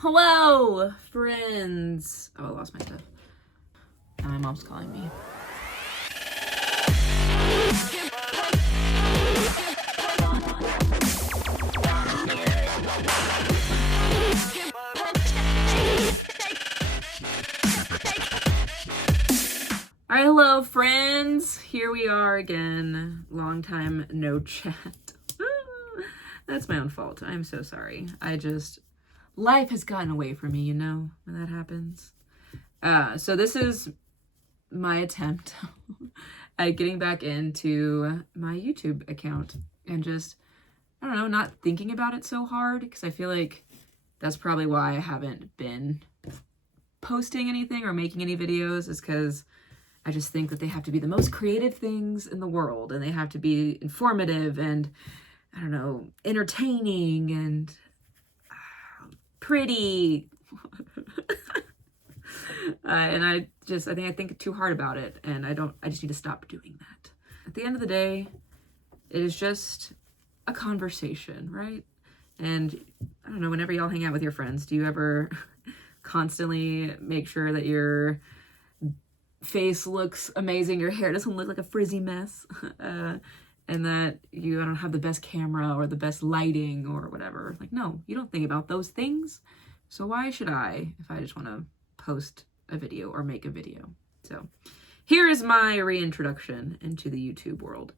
Hello, friends. Oh, I lost my stuff. Now my mom's calling me. All right, hello, friends. Here we are again. Long time no chat. That's my own fault. I'm so sorry. Life has gotten away from me, you know, when that happens. So this is my attempt at getting back into my YouTube account and just, I don't know, not thinking about it so hard, because I feel like that's probably why I haven't been posting anything or making any videos, is because I just think that they have to be the most creative things in the world, and they have to be informative and, I don't know, entertaining and pretty. And I think too hard about it, and I just need to stop doing that. At the end of the day, it is just a conversation, right? And I don't know, whenever y'all hang out with your friends, do you ever constantly make sure that your face looks amazing, your hair doesn't look like a frizzy mess, and that you don't have the best camera or the best lighting or whatever? Like, no, you don't think about those things. So why should I, if I just want to post a video or make a video? So here is my reintroduction into the YouTube world.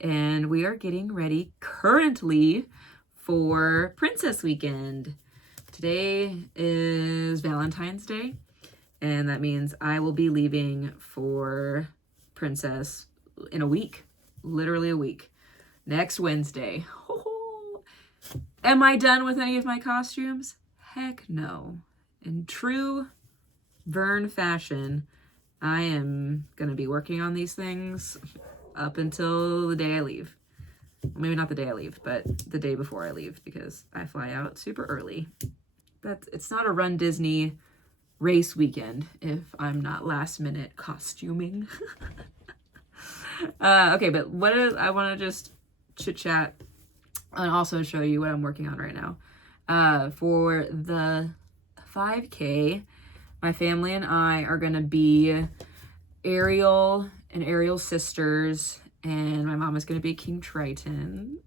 And we are getting ready currently for Princess Weekend. Today is Valentine's Day, and that means I will be leaving for Princess in a week. Literally a week. Next Wednesday. Am I done with any of my costumes? Heck no. In true Vern fashion, I am going to be working on these things up until the day I leave. Maybe not the day I leave, but the day before I leave, because I fly out super early. It's not a Run Disney race weekend if I'm not last minute costuming. Okay, but I want to just chit chat and also show you what I'm working on right now. For the 5K, my family and I are going to be Ariel and Ariel's sisters, and my mom is going to be King Triton.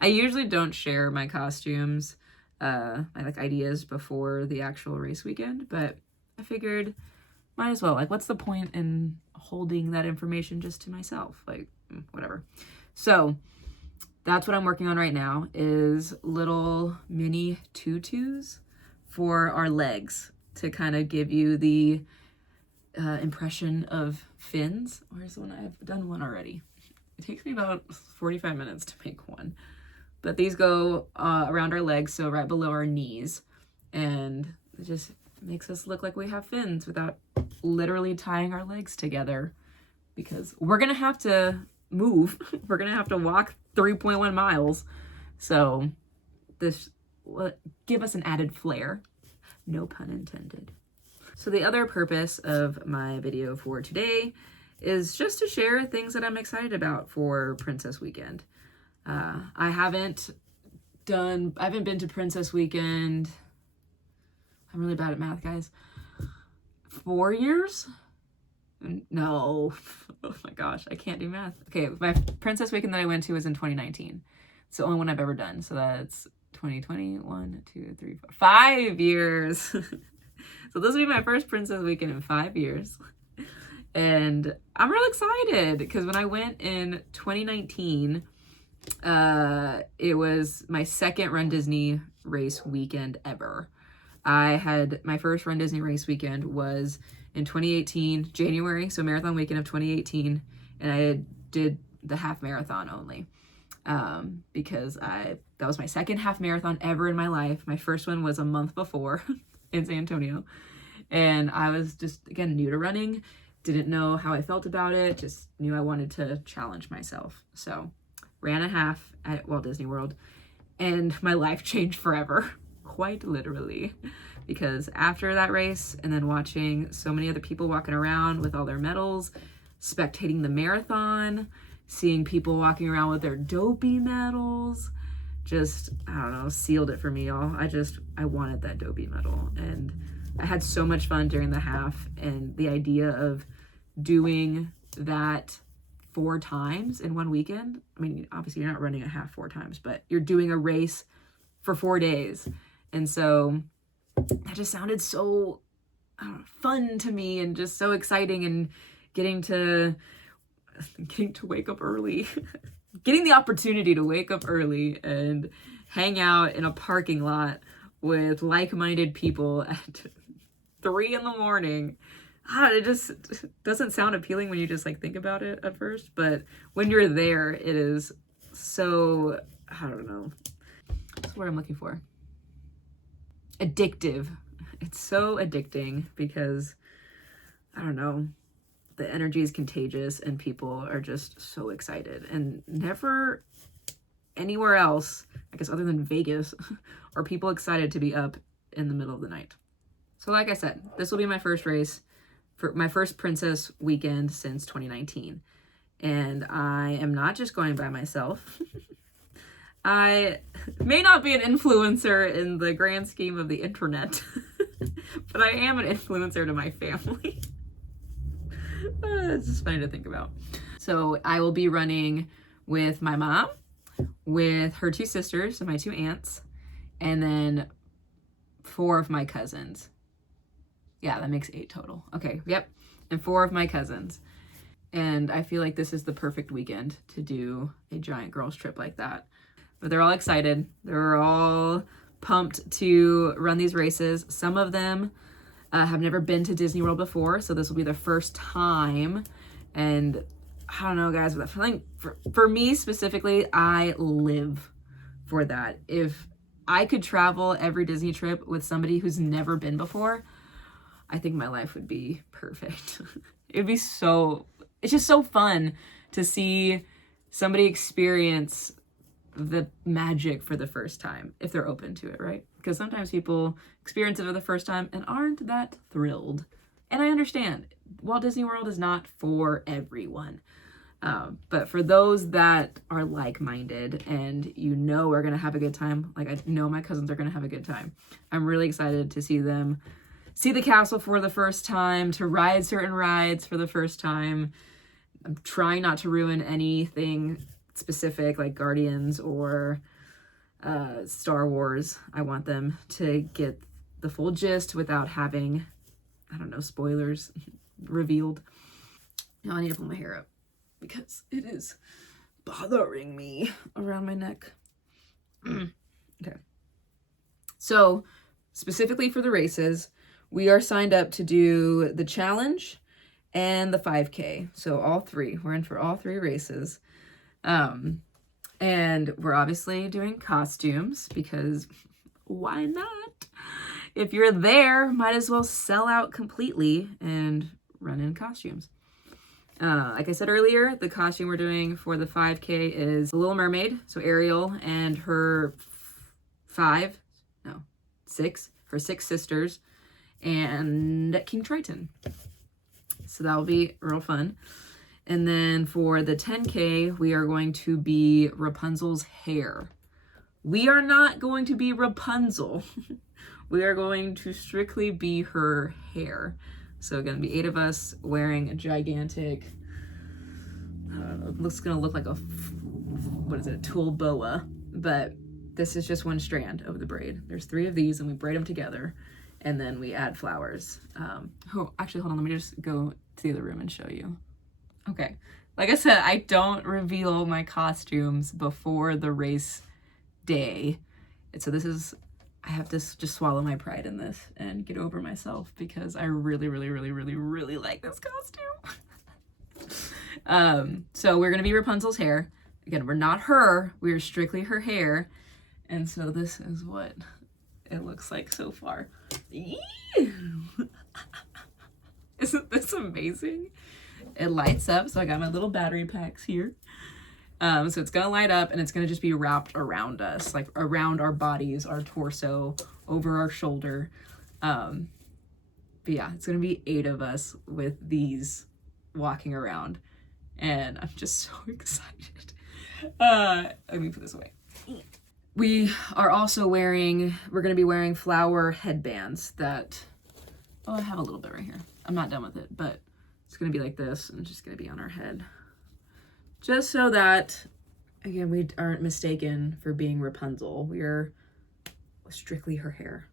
I usually don't share my costumes, my ideas before the actual race weekend, but I figured might as well. What's the point in holding that information just to myself? Whatever. So that's what I'm working on right now, is little mini tutus for our legs to kind of give you the impression of fins. Where's the one? I've done one already. It takes me about 45 minutes to make one. But these go around our legs, so right below our knees. And it just makes us look like we have fins without literally tying our legs together, because we're going to have to move. We're going to have to walk 3.1 miles. So this will give us an added flair. No pun intended. So the other purpose of my video for today is just to share things that I'm excited about for Princess Weekend. I haven't been to Princess Weekend. I'm really bad at math, guys. 4 years? No. Oh my gosh, I can't do math. Okay, my Princess Weekend that I went to was in 2019. It's the only one I've ever done. So that's 2020, 1, 2, 3, 4, 5 years. So this will be my first Princess Weekend in 5 years. And I'm real excited, because when I went in 2019, it was my second Run Disney race weekend ever. My first Run Disney race weekend was in 2018, January, so marathon weekend of 2018, and I did the half marathon only, because that was my second half marathon ever in my life. My first one was a month before in San Antonio, and I was just, again, new to running, didn't know how I felt about it, just knew I wanted to challenge myself. So ran a half at Walt Disney World, and my life changed forever, quite literally, because after that race, and then watching so many other people walking around with all their medals, spectating the marathon, seeing people walking around with their dopey medals, just, I don't know, sealed it for me, y'all. I wanted that Dobie medal, and I had so much fun during the half, and the idea of doing that 4 times in one weekend. I mean, obviously you're not running a half 4 times, but you're doing a race for 4 days. And so that just sounded so fun to me, and just so exciting, and getting to wake up early, getting the opportunity to wake up early and hang out in a parking lot with like-minded people at 3 a.m. It just doesn't sound appealing when you just like think about it at first, but when you're there, it is so, I don't know, that's what I'm looking for. Addictive. It's so addicting because, I don't know, the energy is contagious and people are just so excited, and never anywhere else, I guess other than Vegas, are people excited to be up in the middle of the night. So like I said, this will be my first race, for my first Princess weekend since 2019. And I am not just going by myself. I may not be an influencer in the grand scheme of the internet, but I am an influencer to my family. It's just funny to think about. So I will be running with my mom, with her 2 sisters and my 2 aunts, and then 4 of my cousins. Yeah, that makes 8 total. Okay, yep. And 4 of my cousins. And I feel like this is the perfect weekend to do a giant girls trip like that. But they're all excited. They're all pumped to run these races. Some of them have never been to Disney World before, so this will be their first time. And I don't know, guys, but I feel like for me specifically, I live for that. If I could travel every Disney trip with somebody who's never been before, I think my life would be perfect. It'd be so, it's just so fun to see somebody experience the magic for the first time, if they're open to it, right? Because sometimes people experience it for the first time and aren't that thrilled. And I understand, Walt Disney World is not for everyone. But for those that are like-minded and we're going to have a good time, like I know my cousins are going to have a good time. I'm really excited to see them see the castle for the first time, to ride certain rides for the first time. I'm trying not to ruin anything specific like Guardians or Star Wars. I want them to get the full gist without having, I don't know, spoilers revealed. Now I need to pull my hair up because it is bothering me around my neck. Okay. So specifically for the races, we are signed up to do the challenge and the 5K. So all 3, we're in for all 3 races. And we're obviously doing costumes because why not? If you're there, might as well sell out completely and run in costumes. Like I said earlier, the costume we're doing for the 5K is The Little Mermaid. So Ariel and her 6 sisters and King Triton. So that'll be real fun. And then for the 10K, we are going to be Rapunzel's hair. We are not going to be Rapunzel. We are going to strictly be her hair. So going to be 8 of us wearing a gigantic, it's going to look like a tulle boa. But this is just one strand of the braid. There's 3 of these and we braid them together. And then we add flowers. Actually, hold on. Let me just go to the other room and show you. Okay. Like I said, I don't reveal my costumes before the race day. And so I have to just swallow my pride in this and get over myself because I really, really, really, really, really like this costume. So we're going to be Rapunzel's hair. Again, we're not her. We are strictly her hair. And so this is what it looks like so far. Isn't this amazing? It lights up, so I got my little battery packs here. So it's gonna light up and it's gonna just be wrapped around us, like around our bodies, our torso, over our shoulder. But yeah, it's gonna be 8 of us with these walking around, and I'm just so excited. Let me put this away. We are also we're going to be wearing flower headbands that, oh, I have a little bit right here. I'm not done with it, but it's going to be like this, and it's just going to be on our head. Just so that, again, we aren't mistaken for being Rapunzel. We are strictly her hair.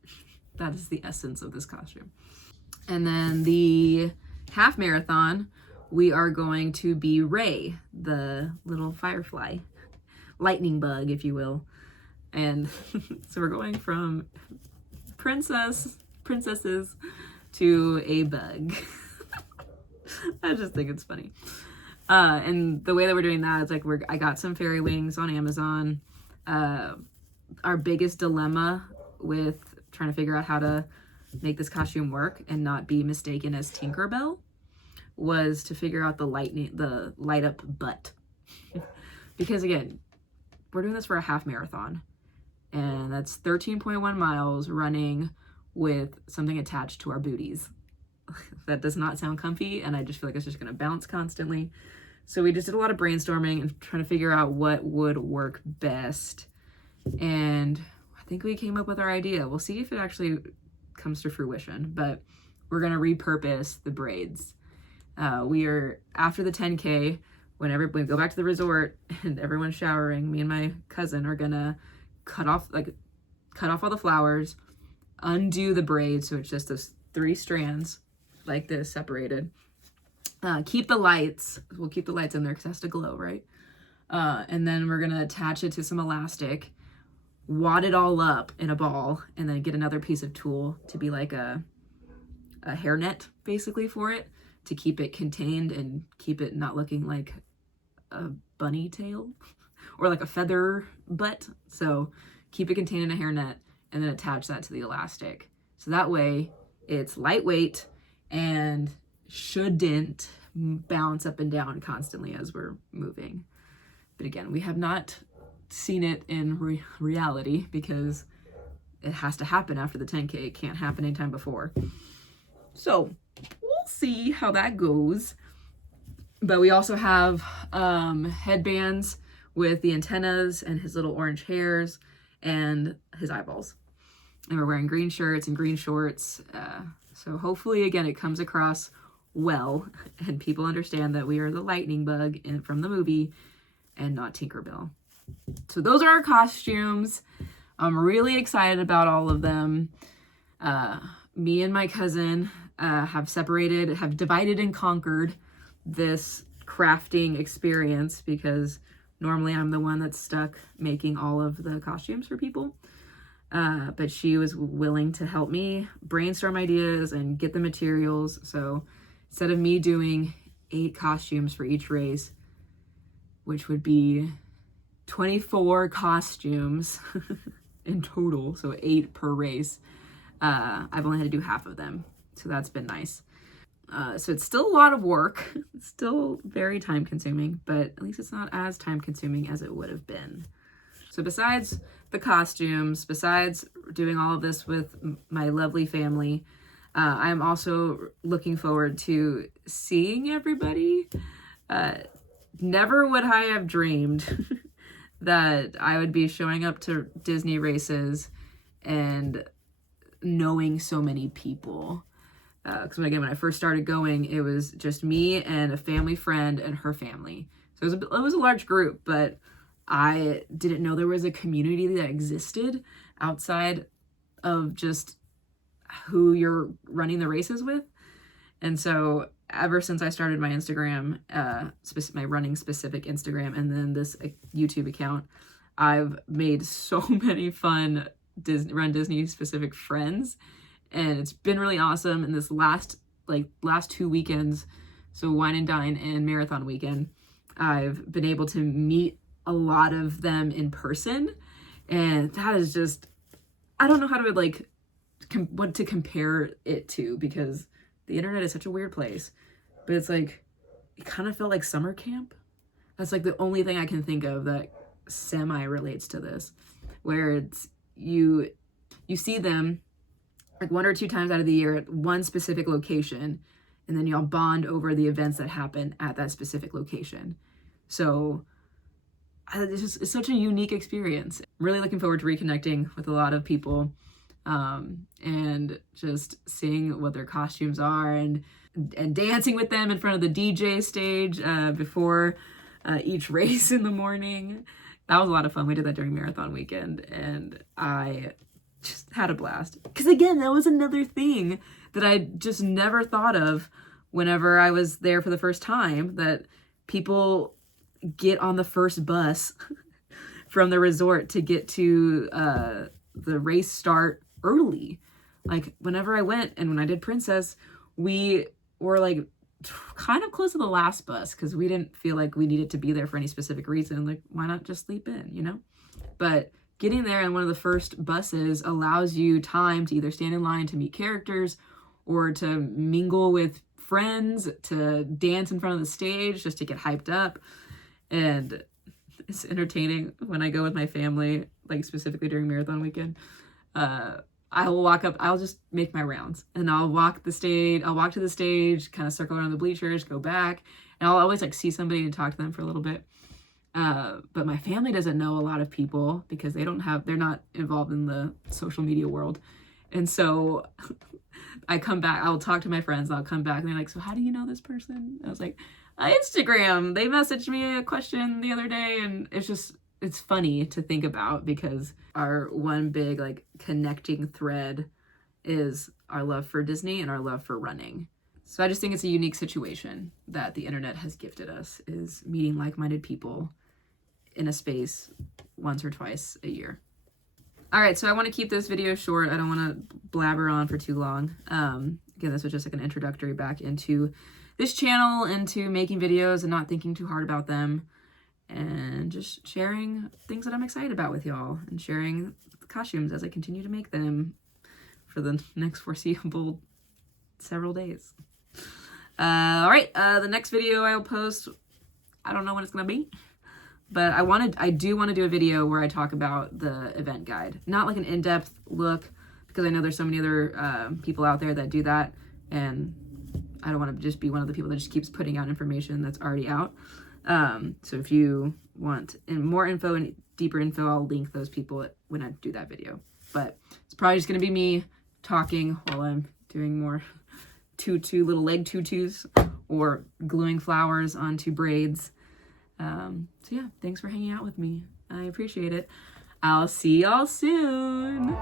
That is the essence of this costume. And then the half marathon, we are going to be Ray, the little firefly, lightning bug, if you will. And so we're going from princesses to a bug. I just think it's funny. And the way that we're doing that is like I got some fairy wings on Amazon. Our biggest dilemma with trying to figure out how to make this costume work and not be mistaken as Tinkerbell was to figure out the light up butt. Because again, we're doing this for a half marathon, and that's 13.1 miles running with something attached to our booties. That does not sound comfy, and I just feel like it's just going to bounce constantly. So we just did a lot of brainstorming and trying to figure out what would work best. And I think we came up with our idea. We'll see if it actually comes to fruition, but we're going to repurpose the braids. We are, after the 10K, when we go back to the resort and everyone's showering, me and my cousin are going to cut off all the flowers, undo the braids, so it's just those 3 strands like this separated. Keep the lights. We'll keep the lights in there because it has to glow, right? And then we're going to attach it to some elastic, wad it all up in a ball, and then get another piece of tulle to be like a hairnet basically for it, to keep it contained and keep it not looking like a bunny tail or like a feather butt. So keep it contained in a hairnet and then attach that to the elastic. So that way it's lightweight and shouldn't bounce up and down constantly as we're moving. But again, we have not seen it in reality because it has to happen after the 10K. It can't happen anytime before. So we'll see how that goes. But we also have headbands with the antennas and his little orange hairs and his eyeballs. And we're wearing green shirts and green shorts. So hopefully, again, it comes across well and people understand that we are the lightning bug from the movie and not Tinkerbell. So those are our costumes. I'm really excited about all of them. Me and my cousin have divided and conquered this crafting experience because normally I'm the one that's stuck making all of the costumes for people. But she was willing to help me brainstorm ideas and get the materials. So instead of me doing 8 costumes for each race, which would be 24 costumes in total, so 8 per race, I've only had to do half of them. So that's been nice. So it's still a lot of work. It's still very time consuming, but at least it's not as time consuming as it would have been. So besides the costumes, besides doing all of this with my lovely family, I'm also looking forward to seeing everybody. Never would I have dreamed that I would be showing up to Disney races and knowing so many people. Because when I first started going, it was just me and a family friend and her family. So it was a large group, but I didn't know there was a community that existed outside of just who you're running the races with. And so ever since I started my Instagram, my running specific Instagram, and then this YouTube account, I've made so many fun Run Disney specific friends. And it's been really awesome. And this last 2 weekends, so Wine and Dine and Marathon weekend, I've been able to meet a lot of them in person. And that is just, I don't know how to what to compare it to, because the internet is such a weird place. But it's like, it kind of felt like summer camp. That's like the only thing I can think of that semi relates to this, where it's you see them like 1 or 2 times out of the year at one specific location, and then y'all bond over the events that happen at that specific location. So it's such a unique experience. Really looking forward to reconnecting with a lot of people, and just seeing what their costumes are, and dancing with them in front of the DJ stage before each race in the morning. That was a lot of fun. We did that during marathon weekend, and I just had a blast. Because again, that was another thing that I just never thought of whenever I was there for the first time, that people get on the first bus from the resort to get to the race start early. Like whenever I went and when I did Princess, we were like kind of close to the last bus because we didn't feel like we needed to be there for any specific reason. Like, why not just sleep in, you know? But getting there on one of the first buses allows you time to either stand in line to meet characters or to mingle with friends, to dance in front of the stage just to get hyped up. And it's entertaining when I go with my family, like specifically during marathon weekend. I will walk up, I'll just make my rounds and I'll walk to the stage, kind of circle around the bleachers, go back, and I'll always like see somebody and talk to them for a little bit. But my family doesn't know a lot of people because they're not involved in the social media world. And so I come back, I'll talk to my friends, I'll come back and they're like, so how do you know this person? I was like, Instagram. They messaged me a question the other day, and it's funny to think about because our one big like connecting thread is our love for Disney and our love for running. So I just think it's a unique situation that the internet has gifted us, is meeting like-minded people in a space once or twice a year. All right, so I want to keep this video short. I don't want to blabber on for too long. Again, this was just like an introductory back into this channel, into making videos and not thinking too hard about them, and just sharing things that I'm excited about with y'all, and sharing the costumes as I continue to make them for the next foreseeable several days. All right, the next video I'll post, I don't know when it's gonna be, but I do want to do a video where I talk about the event guide. Not like an in-depth look, because I know there's so many other people out there that do that, and I don't want to just be one of the people that just keeps putting out information that's already out. So if you want more info and deeper info, I'll link those people when I do that video. But it's probably just going to be me talking while I'm doing more little leg tutus or gluing flowers onto braids. So yeah, thanks for hanging out with me. I appreciate it. I'll see y'all soon.